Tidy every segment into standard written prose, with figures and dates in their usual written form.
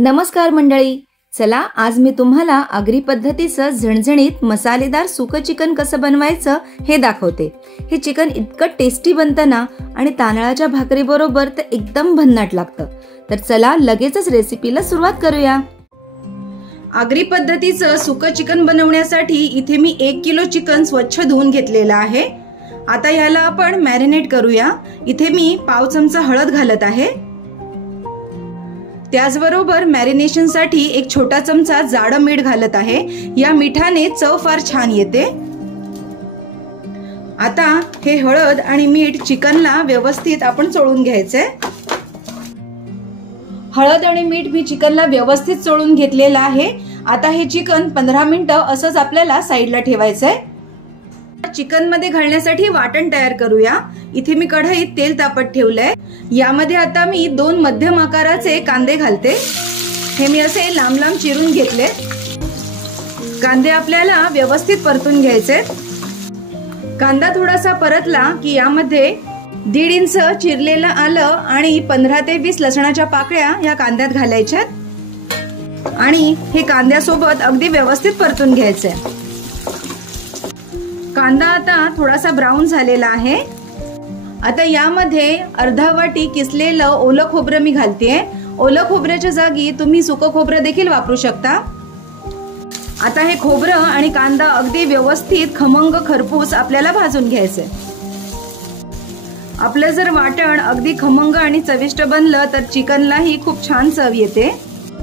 नमस्कार मंडळी, चला आज मी तुम्हाला आगरी पद्धतीचं झणझणीत मसालेदार सुकं चिकन कसं बनवायचं हे दाखवते। हे चिकन इतकं टेस्टी बनतं ना आणि तांदळाच्या भाकरी बरोबर तर एकदम भन्नाट लागतं। तर चला लगेचच रेसिपीला सुरुवात करूया। आगरी पद्धतीचं सुकं चिकन बनवण्यासाठी इथे मी 1 किलो चिकन स्वच्छ धुवून घेतलेलं आहे। आता याला आपण मॅरिनेट करूया। इथे मी पाव चमचा हळद घालत आहे। त्याचबरोबर मॅरिनेशन साठी एक छोटा चमचा जाड मीठ घालत आहे। या मिठाने चव फार छान येते। आता हे हळद आणि मीठ चिकनला व्यवस्थित आपण चोळून घ्यायचे। हळद आणि मीठ मी चिकनला व्यवस्थित चोळून घेतलेलं आहे। आता हे चिकन 15 मिनिटं असंच आपल्याला साईडला ठेवायचंय। चिकन मध्ये घालण्यासाठी वाटण तयार करूया। इथे मी कढईत तेल तापत ठेवलंय। यामध्ये आता मी 2 मध्यम आकाराचे कांदे घालते। हे मी असे लांब लांब चिरून घेतले। कांदे आपल्याला व्यवस्थित परतून घ्यायचे। कांदा थोडासा परतला की यामध्ये 1.5 इंच चिरलेलं आलं आणि 15 ते 20 लसणाच्या पाकळ्या या कांद्यात घालायच्यात आणि हे कांद्यासोबत अगदी व्यवस्थित परतून घ्यायचे। कांदा आता थोडासा ब्राऊन झालेला आहे। आता यामध्ये अर्धा वाटी किसलेलं ओलं खोबरं मी घालतेय। ओलं खोबऱ्याच्या जागी तुम्ही सुकं खोबरं देखील वापरू शकता। आता हे खोबरं आणि कांदा अगदी व्यवस्थित खमंग खरपूस आपल्याला भाजून घ्यायचे। आपलं जर वाटण अगदी खमंग आणि चविष्ट बनलं तर चिकनलाही खूप छान चव येते।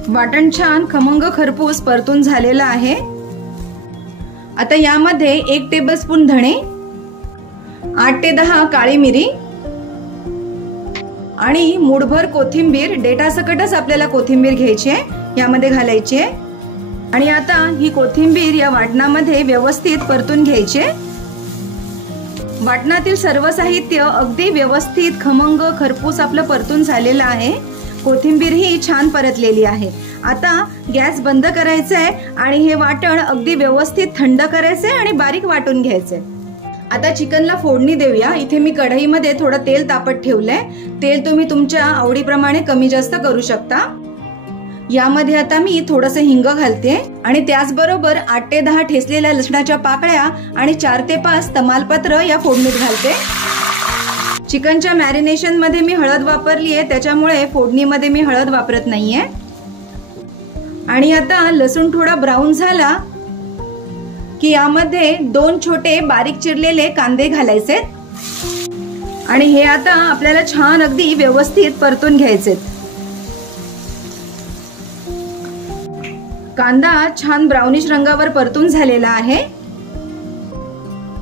वाटण छान खमंग खरपूस परतून झालेलं आहे। आता यामध्ये 1 टेबलस्पून धणे, 8 ते 10 काळी मिरी आणि मूठभर कोथिंबीर, देठासकटच आपल्याला कोथिंबीर घ्यायची आहे, यामध्ये घालायची आहे। आणि आता ही कोथिंबीर या वाटणामध्ये व्यवस्थित परतून घ्यायची आहे। वाटणातील सर्व साहित्य अगदी व्यवस्थित खमंग खरपूस आपलं परतून झालेलं आहे। कोथिंबीर ही छान परतलेली आहे। आता गॅस बंद करायचा आहे आणि हे वाटण अगदी व्यवस्थित थंड करायचे आणि बारीक वाटून घ्यायचे। आता चिकनला फोडणी देऊया। इथे मी कढईमध्ये थोडं तेल तापत ठेवलंय। तेल तुम्ही तुमच्या आवडीप्रमाणे कमी जास्त करू शकता। यामध्ये आता मी थोडंसं हिंग घालते आणि त्याचबरोबर 8 ते 10 ठेचलेल्या लसणाच्या पाकळ्या आणि 4 ते 5 तमालपत्र या फोडणीत घालते। चिकनच्या मॅरिनेशन मध्ये मी हळद वापरली आहे, त्याच्यामुळे फोडणीमध्ये मी हळद वापरत नाहीये। आणि आता लसूण थोडा ब्राऊन झाला की यामध्ये 2 छोटे बारीक चिरलेले कांदे घालायचे आणि हे आता आपल्याला छान अगदी व्यवस्थित परतून घ्यायचे। कांदा छान ब्राउनिश रंगावर परतून झालेला आहे।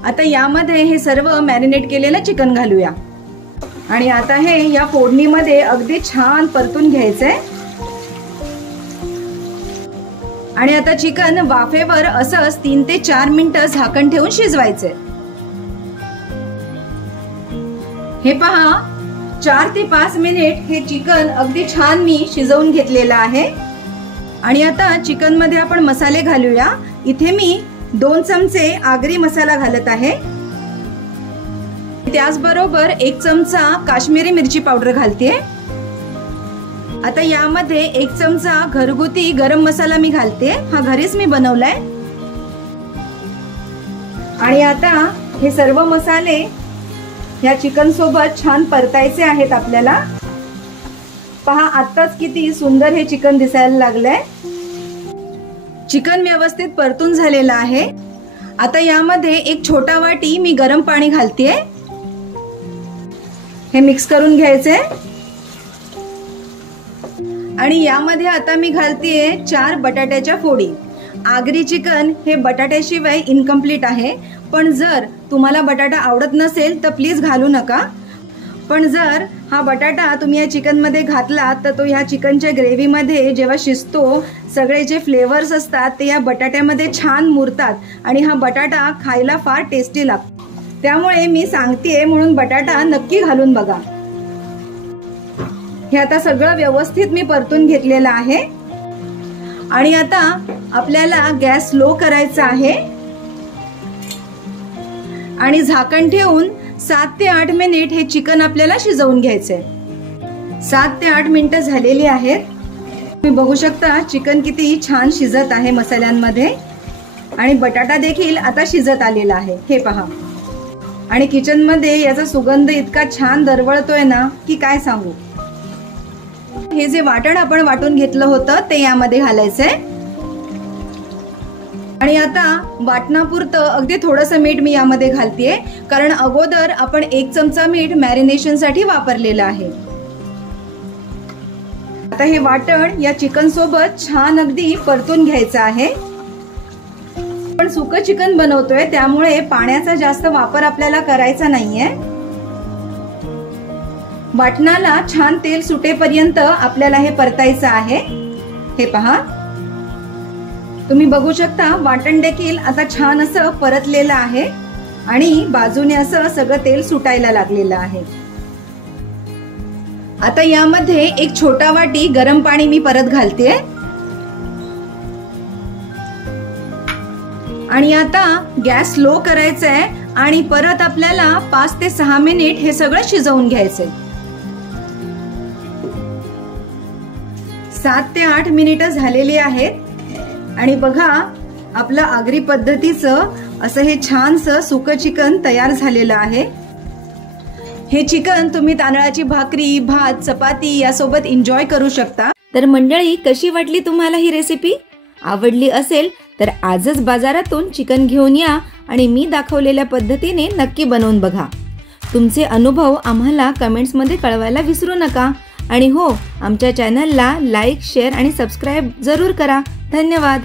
आता यामध्ये हे सर्व मॅरिनेट केलेलं चिकन घालूया आणि आता हे या फोडणीमध्ये अगदी छान परतून घ्यायचंय। आणि आता चिकन वाफेवर असंच 3 ते 4 मिनिटं झाकण ठेवून शिजवायचे। हे पहा 4 ते 5 मिनिट हे चिकन अगदी छान मी शिजवून घेतलेलं आहे। आणि आता चिकन मध्ये आपण मसाले घालूया। इथे मी 2 चमचे आगरी मसाला घालत आहे। त्याचबरोबर 1 चमचा काश्मीरी मिरची पावडर घालते। आता यामध्ये 1 चमचा घरगुती गरम मसाला मी घालते, हा घरीच मी बनवलाय। आणि आता हे सर्व मसाले या चिकन सोबत छान परतायचे आहेत आपल्याला। पहा आत्ताच किती सुंदर हे चिकन दिसायला लागलंय। चिकन व्यवस्थित परतून झालेलं आहे। आता यामध्ये 1 छोटा वाटी मी गरम पाणी घालतेय। हे मिक्स करून घ्यायचे आणि यामध्ये आता मी घालतेय 4 बटाट्याच्या फोडी। आगरी चिकन हे बटाट्याशिवाय इनकम्प्लीट आहे, पण जर तुम्हाला बटाटा आवडत नसेल तर प्लीज घालू नका। पण जर हा बटाटा तुम्ही या चिकन मध्ये घातलात तर तो ह्या चिकनच्या ग्रेव्ही मध्ये जेव्हा शिजतो सगळे जे फ्लेवर्स असतात ते या बटाट्यामध्ये छान मुरतात आणि हा बटाटा खायला फार टेस्टी लागतो। त्यामुळे मी सांगतेय म्हणून बटाटा नक्की घालून बघा। हे आता सगळं व्यवस्थित मी परतून घेतलेलं आहे आणि आता आपल्याला गॅस लो करायचा आहे आणि झाकण ठेवून 7 ते 8 मिनिट हे चिकन आपल्याला शिजवून घ्यायचे। 7 ते 8 मिनिटं झालेली आहेत। तुम्ही बघू शकता चिकन किती छान शिजत आहे मसाल्यांमध्ये आणि बटाटा देखील आता शिजत आलेला आहे, हे पहा। आणि किचन मध्ये याचा सुगंध इतका छान दरवळतोय ना की काय सांगू। हे जे वाटण आपण वाटून घेतलं होतं ते यामध्ये घालायचंय आणि आता वाटणापुरतं अगदी थोडंसं मीठ मी यामध्ये घालतेय, कारण अगोदर आपण 1 चमचा मीठ मॅरिनेशन साठी वापरलेलं आहे। आता हे वाटण या चिकन सोबत छान अगदी परतून घ्यायचं आहे। आपण सुकं चिकन बनवतोय त्यामुळे पाण्याचा जास्त वापर आपल्याला करायचा नाहीये। वाटणाला छान तेल सुटेपर्यंत आपल्याला हे परतायचं आहे, हे पहा। तुम्ही बघू शकता वाटण देखील आता छान असं परतलेलं आहे आणि बाजूने असं सगळं तेल सुटायला लागलेलं आहे। आता यामध्ये 1 छोटा वाटी गरम पाणी मी परत घालते आणि आता गॅस स्लो करायचा आहे आणि परत आपल्याला 5 ते 6 मिनिट हे सगळं शिजवून घ्यायचंय। 7 ते 8 मिनिटं झालेली आहेत आणि बघा आपलं आगरी पद्धतीचं असं हे छानसं सुकं चिकन तयार झालेलं आहे। हे चिकन तुम्ही तांदळाची भाकरी, भात, चपाती यासोबत एन्जॉय करू शकता। तर मंडळी, कशी वाटली तुम्हाला ही रेसिपी? आवडली असेल तर आजच बाजारातून चिकन घेऊन या आणि मी दाखवलेल्या पद्धतीने नक्की बनवून बघा। तुमचे अनुभव आम्हाला कमेंट्समध्ये कळवायला विसरू नका आणि हो, आमच्या चॅनलला लाईक, शेअर आणि सबस्क्राईब जरूर करा। धन्यवाद।